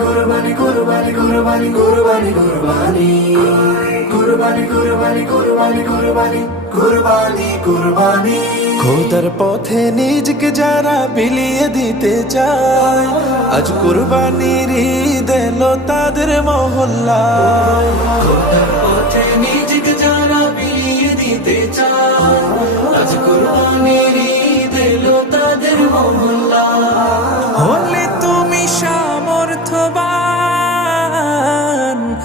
কুরবানি কুরবানি কুরবানি কুরবানি কুরবানি কুরবানি কুরবানি কুরবানি কুরবানি কুরবানি কুরবানি খোদার পথে নিজকে যারা বিলিয়ে দিতে চায় আজ কুরবানির ঈদ এলো তাদের মহল্লায়। খোদার পথে নিজকে যারা বিলিয়ে দিতে চায় আজ কুরবানির ঈদ এলো তাদের মহল্লায়। হলে তুমি সামর্থ্যবান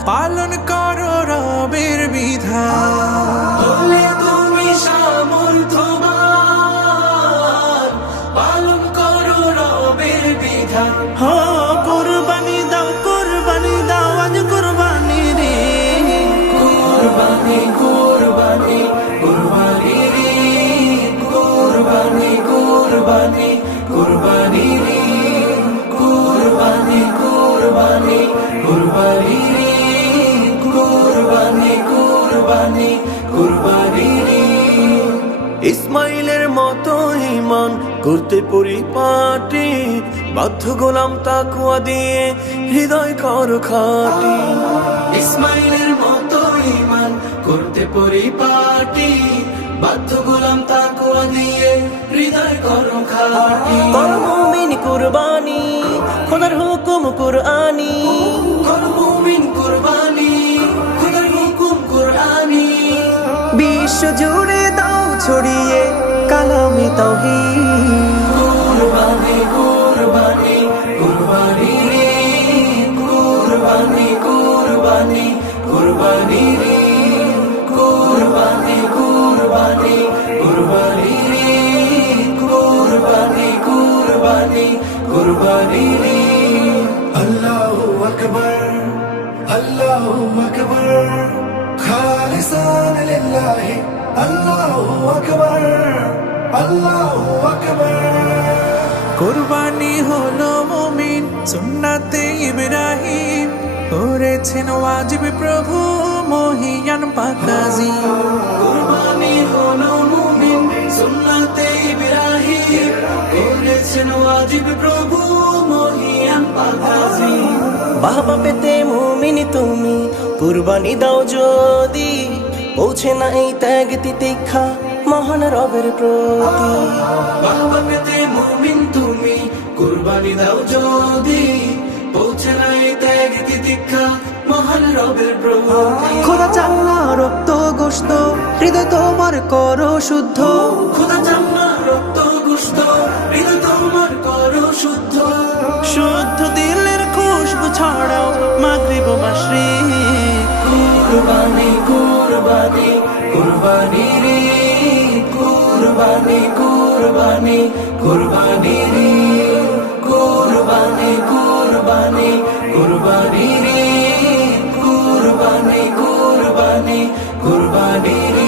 পালন করো রবের বিধান। হলে তুমি সামর্থ্যবান পালন করো রবের বিধান। কুরবানি দাও আজ কুরবানি রে। কুরবানি কুরবানি কুরবানি রে কুরবানি কুরবানি কুরবানি রে কুরবানি কুরবানি কুরবানি রে কুরবানি কুরবানি কুরবানি রে। ইসমাইলের মতো ঈমান করতে পরিপাটি বাধ্য গোলাম তাকওয়া দিয়ে হৃদয় কর খাটি। ইসমাইলের মতো ঈমান করতে পরিপাটি বাধ্য গোলাম তাকওয়া দিয়ে হৃদয় করো খাটি। কর মুমিন কুরবানি খোদার হুকুম কুরআনি। কর মুমিন কুরবানি খোদার হুকুম কুরআনি। বিশ্ব জুড়ে দাও ছড়িয়ে কালামে তাওহীদ। কুরবানি কুরবানি কুরবানি রে কুরবানি কুরবানি কুরবানি রে কুরবানি কুরবানি কুরবানি রে কুরবানি কুরবানি কুরবানি রে। আল্লাহু আকবার আল্লাহু আকবার খালিসান লিল্লাহি আল্লাহু আকবার আল্লাহু আকবার। কুরবানি হলো মুমিন সুন্নাতে ইব্রাহিম করেছেন ওয়াজিব প্রভু মহিয়ান পাকাজি। কুরবানি হলো মুমিন সুন্নাতে ইব্রাহিম করেছেন ওয়াজিব প্রভু মহিয়ান পাকাজি। বাবা পেতে মুমিন তুমি কুরবানি দাও যদি পৌঁছে না এই ত্যাগ তিতিক্ষা মহান রবের প্রতি। বাবা পেতে মুমিন তুমি কুরবানি দাও যদি পৌঁছে নাই ত্যাগ তিতিক্ষা মহান রবের প্রতি। খোদা চাল্লা রক্ত গোশত হৃদয় তোমার করো শুদ্ধ। খোদা চাম্মা রক্ত গোশত হৃদয় তোমার করো শুদ্ধ। শুদ্ধ দিলের খুশবু ছড়াও মাগরিব মাশরিক। কুরবানি কুরবানি কুরবানি রে কুরবানি কুরবানি কুরবানি রে কুরবানি কুরবানি কুরবানি রে কুরবানি কুরবানি কুরবানি রে।